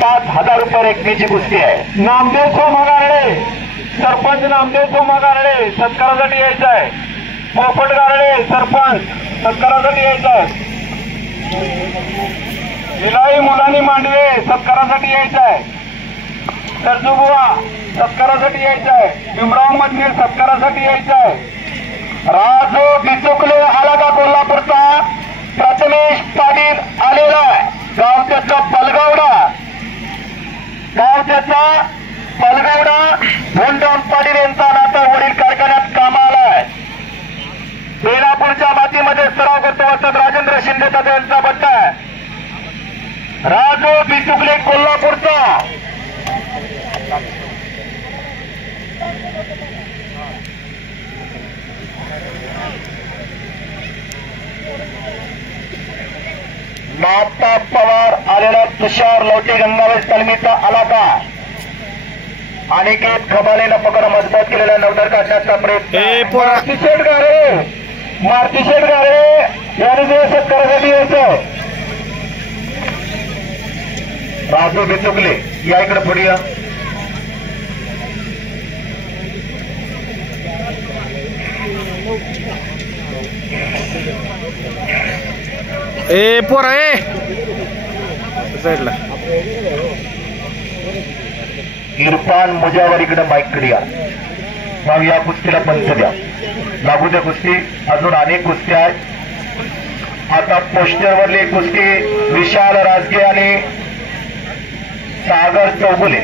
5,000 रुपये रकमेची कुस्ती आहे। नामदेव सोमा गारडे, सरपंच नामदेव सोमा गारडे सत्कारासाठी यायचं आहे। पोपट गारडे सरपंच सत्कारासाठी यायचं आहे। विलाई मुलानी मांडवे सत्कारासाठी यायचं आहे। सरजुबुवा सत्कारासाठी यायचं आहे। भीमराव मधने सत्कारासाठी यायचं आहे। राजू बिचुकले आला का कोल्हापूरचा? प्रथमेश पाटील आलेला आहे। गाव त्याचा पलगावडा, गाव त्याचा पलगावडा। धोंडराम पाटील यांचा नाता वडील कारखान्यात कामाला आहे। बेलापूरच्या मातीमध्ये सराव करतो असतात राजेंद्र शिंदे यांचा बट्टा आहे। राजू बिचुकले कोल्हापूरचा। नागता पवार आलेला तुषार लवटे गंगावेश तालमीचा आलाका। अनिकेत खबालेनं पकड मजबूत केलेला नवदर काढण्याचा प्रयत्न। मारुती शेठ गारे यांनी सत्कारासाठी यायचं। राजू बिचुकले या इकडे पुढे या। ए पोरा ए साईडला इरफान मुजावर इकडे माईक कडे या। मग या कुस्तीला पंच द्या, लागू द्या कुस्ती। अजून अनेक कुस्त्या आहेत। आता पोस्टरवरली कुस्ती विशाल राजगे आणि सागर चौगुले।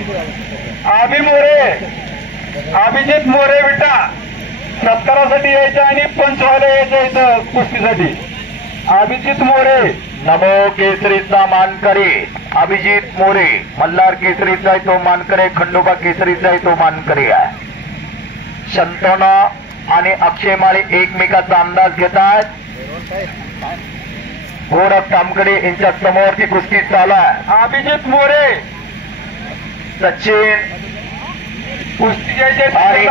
अभिजित मोरे विटा सत्कारासाठी यायचं आणि पंचवाले यायचं इथं कुस्तीसाठी। अभिजित मोरे नमो केसरीचा मानकरी अभिजित मोरे, मल्हार केसरीचा आहे तो मानकरी, खंडोबा केसरीचा आहे तो मानकरी आहे। शंतनू आणि अक्षय माळी एकमेकाचा अंदाज घेतात। गोरख तामकडे यांच्या समोरची कुस्ती चालू आहे। अभिजित मोरे सचिन कुस्ती आणि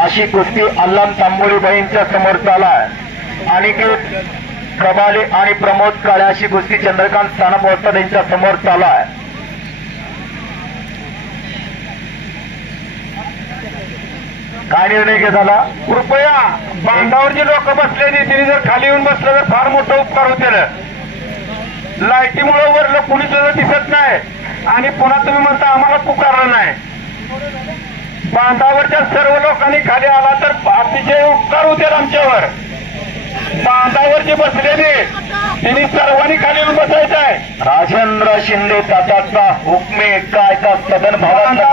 अशी कुस्ती अल्लाम तांबोली बाईंच्या समोर चालू आहे। अनिकेत खबाले आणि प्रमोद काळे अशी कुस्ती चंद्रकांत स्थानप वस्ताद यांच्या समोर चालू आहे। काय निर्णय घेत झाला? कृपया बांधावर जे लोक बसलेली तिने जर खाली येऊन बसलं तर फार मोठा उपकार होते। लाईटीमुळे वरलं कुणी सुद्धा दिसत नाही आणि पुन्हा तुम्ही म्हणता आम्हाला पुकारलं नाही। बांधावरच्या सर्व लोकांनी खाली आला तर अतिशय उपकार होतील आमच्यावर। बांधावर जे बसलेले तिने सर्वांनी खाली येऊन बसायचं आहे। राजेंद्र शिंदे तात्याचा हुकमे कायचा सदन भावांचा